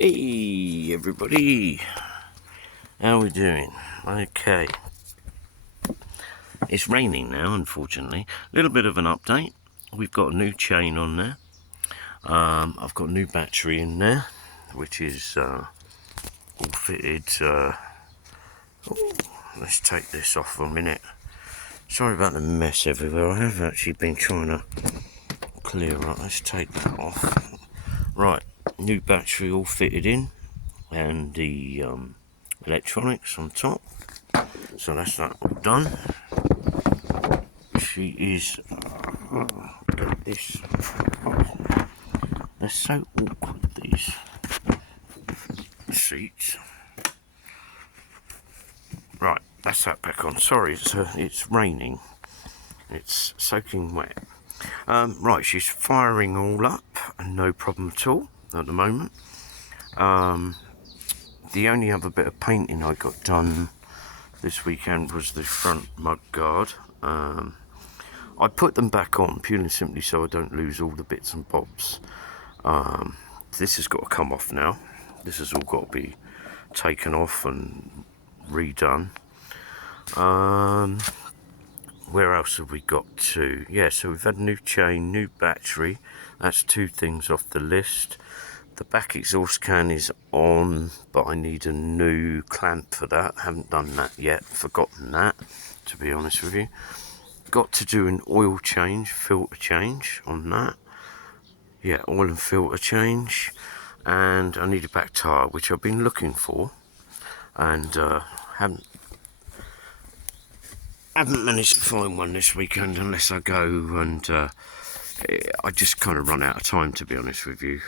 Hey everybody, how we doing? Okay, it's raining now, unfortunately. A little bit of an update. We've got a new chain on there. I've got a new battery in there, which is all fitted. Let's take this off for a minute. Sorry about the mess everywhere. I have actually been trying to clear up. Let's take that off. Right, new battery all fitted in, and the electronics on top. So that's that all done. She is get this. They're so awkward, these seats. Right, that's that back on. Sorry, it's raining. It's soaking wet. Right, she's firing all up, and no problem at all at the moment. The only other bit of painting I got done this weekend was the front mud guard. I put them back on purely and simply so I don't lose all the bits and bobs. This has got to come off now. This has all got to be taken off and redone. Where else have we got to? Yeah, so we've had a new chain, new battery. That's two things off the list. The back exhaust can is on, but I need a new clamp for that. Haven't done that yet, forgotten that, to be honest with you. Got to do an oil change, filter change on that. Yeah, oil and filter change. And I need a back tyre, which I've been looking for, and haven't managed to find one this weekend unless I go and I just kind of run out of time, to be honest with you,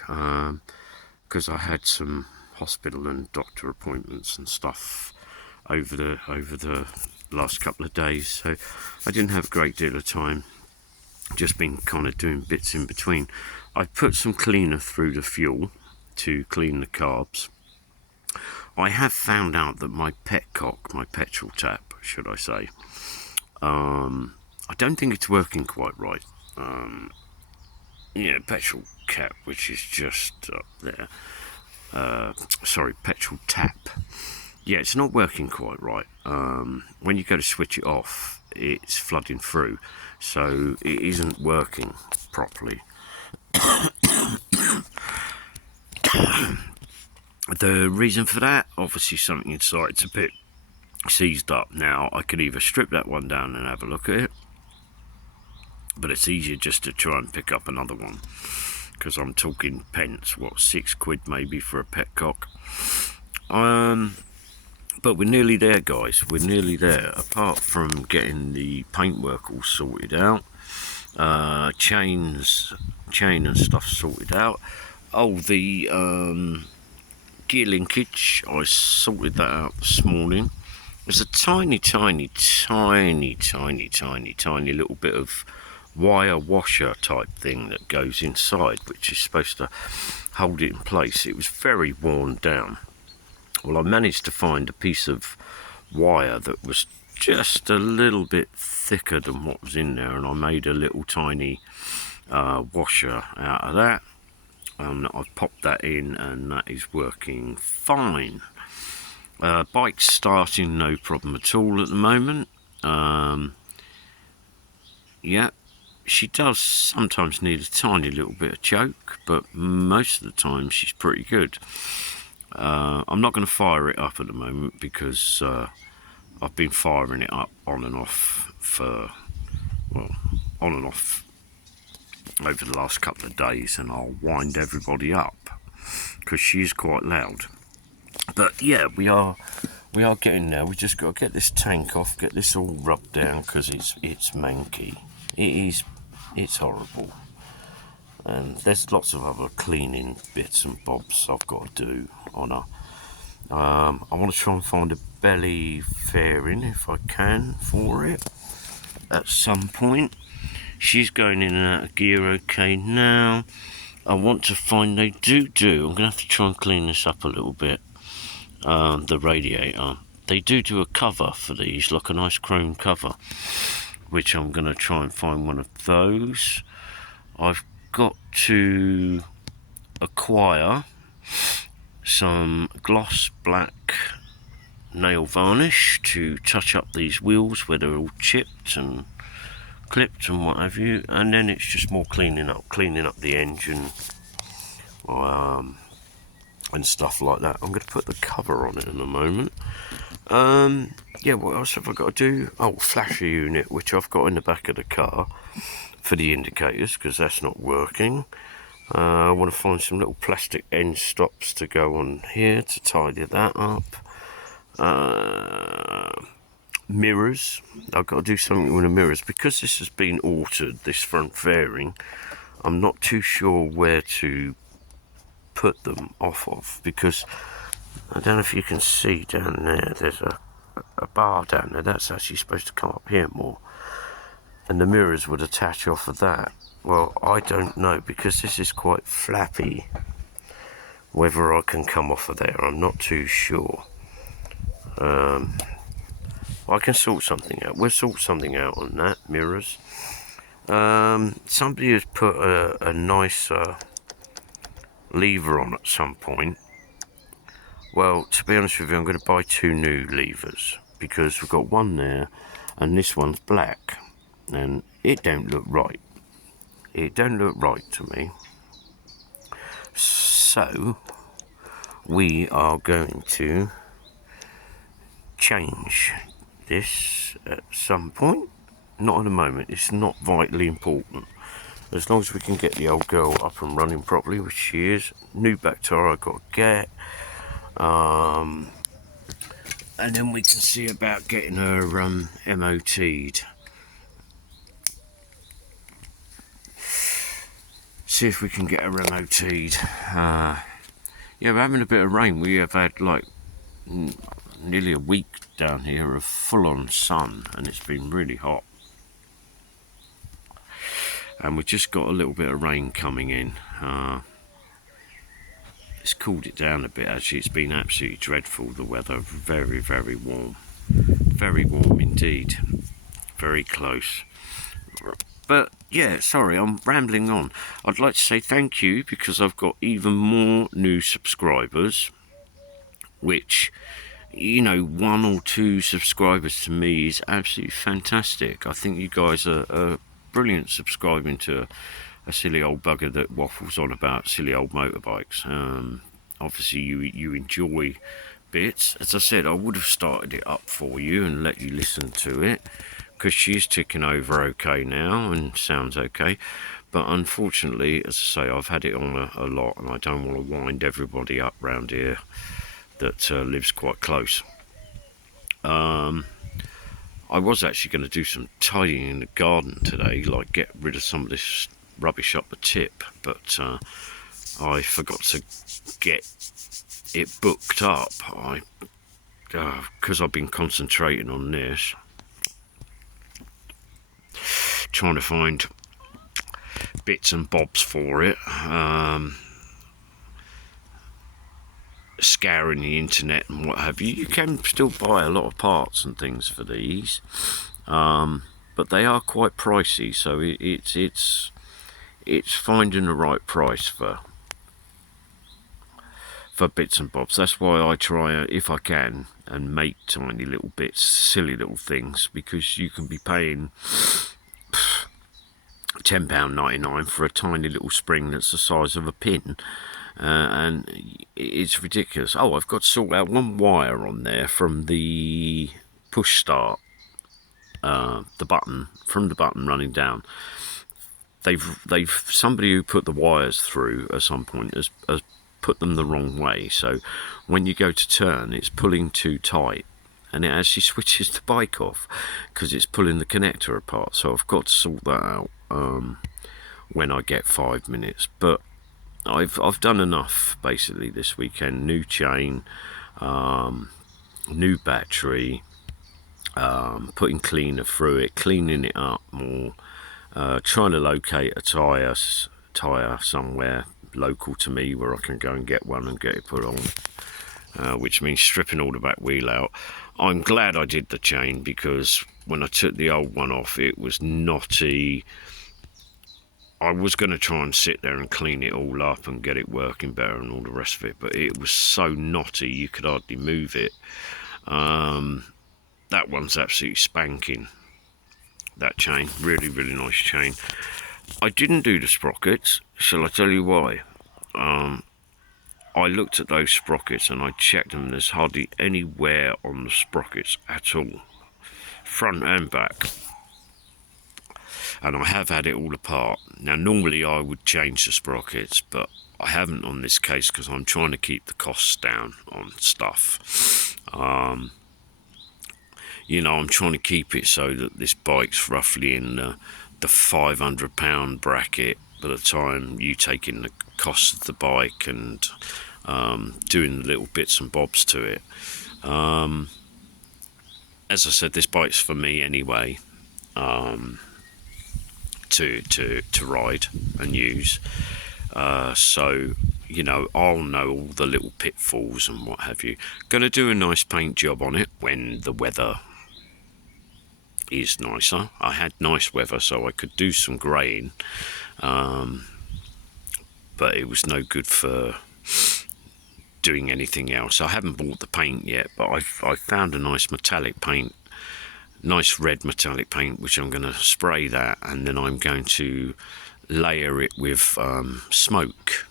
because I had some hospital and doctor appointments and stuff over the last couple of days, so I didn't have a great deal of time. Just been kind of doing bits in between. I put some cleaner through the fuel to clean the carbs. I have found out that my petcock, my petrol tap, should I say, I don't think it's working quite right. Yeah, petrol cap, which is just up there. Sorry, petrol tap. Yeah, it's not working quite right. When you go to switch it off, it's flooding through, so it isn't working properly. The reason for that, obviously something inside it's a bit seized up. Now I could either strip that one down and have a look at it, but it's easier just to try and pick up another one, because I'm talking pence, what, £6 maybe for a petcock. But we're nearly there, guys, we're nearly there. Apart from getting the paintwork all sorted out, chain and stuff sorted out. Oh, the gear linkage, I sorted that out this morning. There's a tiny little bit of wire washer type thing that goes inside, which is supposed to hold it in place. It was very worn down. Well, I managed to find a piece of wire that was just a little bit thicker than what was in there, and I made a little tiny washer out of that. I've popped that in, and that is working fine. Bike's starting no problem at all at the moment. Yeah, she does sometimes need a tiny little bit of choke, but most of the time she's pretty good. I'm not going to fire it up at the moment because I've been firing it up on and off over the last couple of days, and I'll wind everybody up because she's quite loud. But yeah, we are getting there. We just got to get this tank off, get this all rubbed down, because it's manky. It's horrible. And there's lots of other cleaning bits and bobs I've got to do on her. I want to try and find a belly fairing if I can for it at some point. She's going in and out of gear okay now. I want to find, they do. I'm going to have to try and clean this up a little bit. The radiator. They do a cover for these, like a nice chrome cover, which I'm going to try and find one of those. I've got to acquire some gloss black nail varnish to touch up these wheels where they're all chipped and clipped and what have you, and then it's just more cleaning up the engine and stuff like that. I'm going to put the cover on it in a moment. Yeah, what else have I got to do? Oh, flasher unit, which I've got in the back of the car for the indicators, because that's not working. I want to find some little plastic end stops to go on here to tidy that up. Mirrors, I've got to do something with the mirrors because this has been altered, this front fairing. I'm not too sure where to put them off of, because I don't know if you can see down there, there's a bar down there that's actually supposed to come up here more, and the mirrors would attach off of that. Well, I don't know, because this is quite flappy, whether I can come off of there. I'm not too sure. I can sort something out. We'll sort something out on that, mirrors. Somebody has put a nice lever on at some point. Well, to be honest with you, I'm going to buy 2 new levers, because we've got one there and this one's black, and it don't look right. It don't look right to me. So we are going to change this at some point. Not at the moment, it's not vitally important. As long as we can get the old girl up and running properly, which she is. New back tire I've got to get. And then we can see about getting her MOT'd. See if we can get her MOT'd. Yeah, we're having a bit of rain. We have had like nearly a week down here of full-on sun, and it's been really hot. And we've just got a little bit of rain coming in. It's cooled it down a bit actually. It's been absolutely dreadful, the weather. Very, very warm. Very warm indeed. Very close. But yeah, sorry, I'm rambling on. I'd like to say thank you, because I've got even more new subscribers, which, you know, 1 or 2 subscribers to me is absolutely fantastic. I think you guys are brilliant subscribing to a silly old bugger that waffles on about silly old motorbikes. Obviously you enjoy bits. As I said, I would have started it up for you and let you listen to it, because she's ticking over okay now and sounds okay. But unfortunately, as I say, I've had it on a lot, and I don't want to wind everybody up round here that lives quite close. I was actually going to do some tidying in the garden today, like get rid of some of this rubbish up the tip, but I forgot to get it booked up. Because I've been concentrating on this, trying to find bits and bobs for it, scouring the internet and what have you. You can still buy a lot of parts and things for these, but they are quite pricey, so it's finding the right price for bits and bobs. That's why I try, if I can, and make tiny little bits, silly little things, because you can be paying £10.99 for a tiny little spring that's the size of a pin. And it's ridiculous. Oh, I've got to sort out one wire on there from the push start, the button, from the button running down. They've somebody who put the wires through at some point has put them the wrong way, so when you go to turn, it's pulling too tight, and it actually switches the bike off because it's pulling the connector apart. So I've got to sort that out when I get 5 minutes. But I've done enough basically this weekend. New chain, new battery, putting cleaner through it, cleaning it up more, trying to locate a tyre somewhere local to me where I can go and get one and get it put on, which means stripping all the back wheel out. I'm glad I did the chain, because when I took the old one off, it was knotty. I was going to try and sit there and clean it all up and get it working better and all the rest of it, but it was so knotty you could hardly move it. That one's absolutely spanking, that chain. Really, really nice chain. I didn't do the sprockets. Shall I tell you why? I looked at those sprockets and I checked them. There's hardly any wear on the sprockets at all, front and back. And I have had it all apart. Now, normally I would change the sprockets, but I haven't on this case because I'm trying to keep the costs down on stuff. You know, I'm trying to keep it so that this bike's roughly in the £500 bracket by the time you take in the cost of the bike and doing the little bits and bobs to it. As I said, this bike's for me anyway, to ride and use. So, you know, I'll know all the little pitfalls and what have you. Going to do a nice paint job on it when the weather is nicer. I had nice weather, so I could do some greying, but it was no good for doing anything else. I haven't bought the paint yet, but I found a nice metallic paint, nice red metallic paint, which I'm going to spray that, and then I'm going to layer it with smoke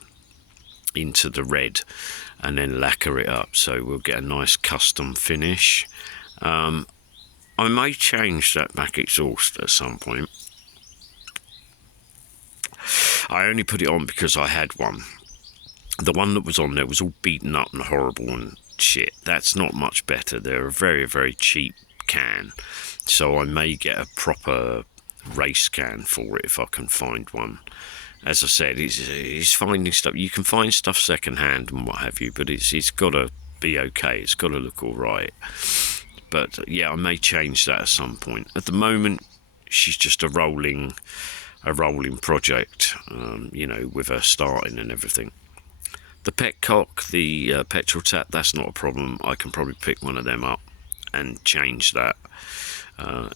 into the red and then lacquer it up, so we'll get a nice custom finish. I may change that back exhaust at some point. I only put it on because I had one. The one that was on there was all beaten up and horrible and shit. That's not much better. They're a very, very cheap can, so I may get a proper race can for it if I can find one. As I said, it's finding stuff. You can find stuff second hand and what have you, but it's got to be okay. It's got to look all right. But yeah, I may change that at some point. At the moment, she's just a rolling project, you know, with her starting and everything. The petcock, the petrol tap, that's not a problem. I can probably pick one of them up and change that.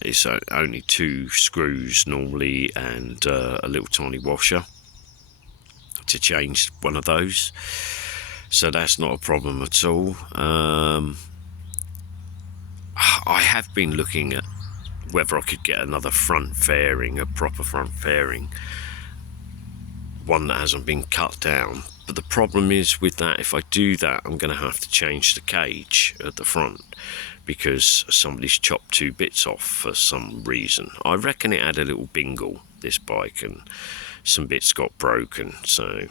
It's only 2 screws normally and a little tiny washer to change one of those. So that's not a problem at all. I have been looking at whether I could get another front fairing, a proper front fairing, one that hasn't been cut down. But the problem is with that, if I do that, I'm going to have to change the cage at the front because somebody's chopped 2 bits off for some reason. I reckon it had a little bingle, this bike, and some bits got broken. So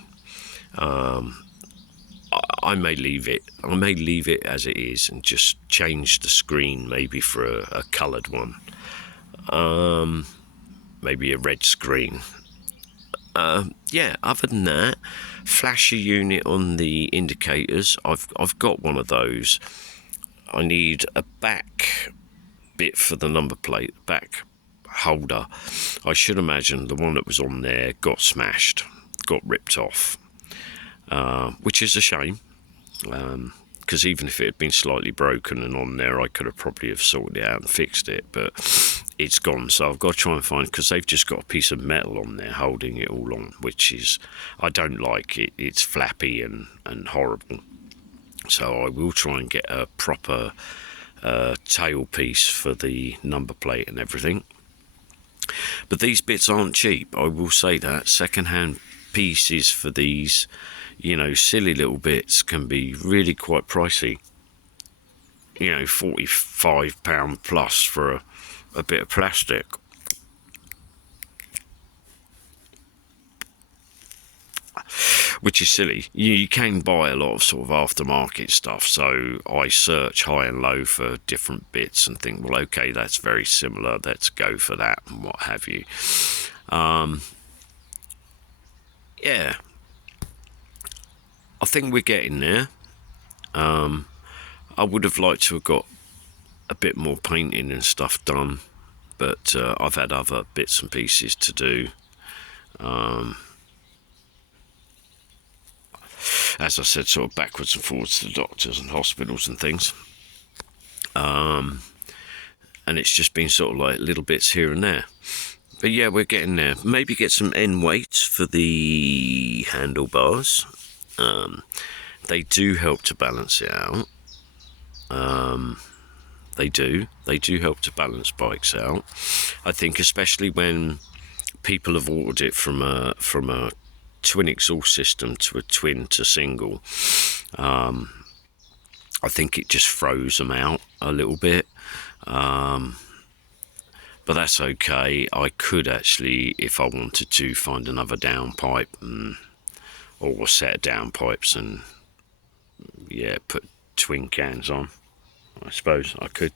I may leave it. I may leave it as it is and just change the screen maybe for a coloured one. Maybe a red screen. Yeah, other than that, flasher unit on the indicators. I've got one of those. I need a back bit for the number plate, back holder. I should imagine the one that was on there got smashed, got ripped off, which is a shame. Because even if it had been slightly broken and on there, I could have probably have sorted it out and fixed it, but it's gone. So I've got to try and find, because they've just got a piece of metal on there holding it all on, which is, I don't like it. It's flappy and horrible. So I will try and get a proper tailpiece for the number plate and everything. But these bits aren't cheap, I will say that. Second-hand pieces for these, you know, silly little bits can be really quite pricey. You know, £45 plus for a bit of plastic. Which is silly. You can buy a lot of sort of aftermarket stuff, so I search high and low for different bits and think, well, okay, that's very similar, let's go for that and what have you. Yeah, I think we're getting there. I would have liked to have got a bit more painting and stuff done, but I've had other bits and pieces to do. As I said, sort of backwards and forwards to the doctors and hospitals and things. And it's just been sort of like little bits here and there. But yeah, we're getting there. Maybe get some end weights for the handlebars. They do help to balance it out. They do help to balance bikes out. I think especially when people have ordered it from a twin exhaust system to a twin to single. I think it just throws them out a little bit. But that's okay. I could actually, if I wanted to, find another downpipe or a set of downpipes and yeah, put twin cans on. I suppose I could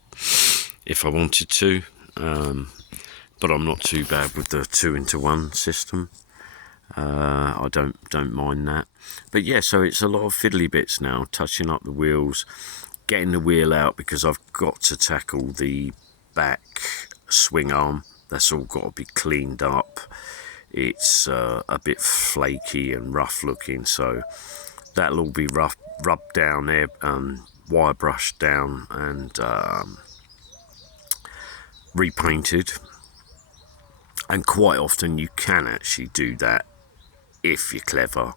if I wanted to, but I'm not too bad with the 2-into-1 system. I don't mind that. But yeah, so it's a lot of fiddly bits now, touching up the wheels, getting the wheel out because I've got to tackle the back swing arm. That's all got to be cleaned up. It's a bit flaky and rough looking, so that'll all be rubbed down there, wire brushed down and repainted. And quite often you can actually do that if you're clever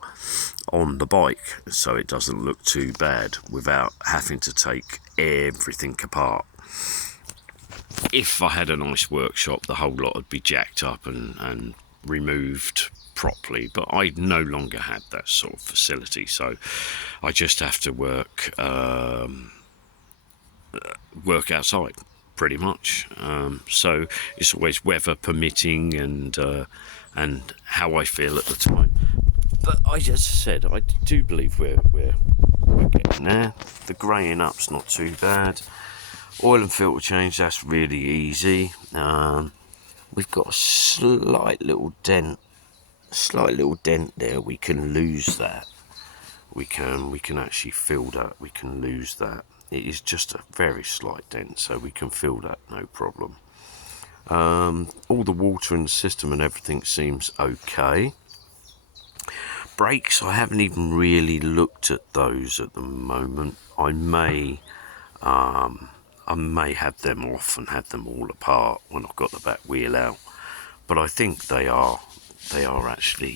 on the bike, so it doesn't look too bad without having to take everything apart. If I had a nice workshop, the whole lot would be jacked up and removed properly, but I no longer had that sort of facility, so I just have to work outside pretty much. So it's always weather permitting and how I feel at the time. But as I said, I do believe we're getting there. The greying up's not too bad. Oil and filter change, that's really easy. We've got a slight little dent there. We can lose that. We can actually feel that. We can lose that. It is just a very slight dent, so we can feel that, no problem. All the water in the system and everything seems okay. Brakes, I haven't even really looked at those at the moment. I may have them off and have them all apart when I've got the back wheel out, but I think they are actually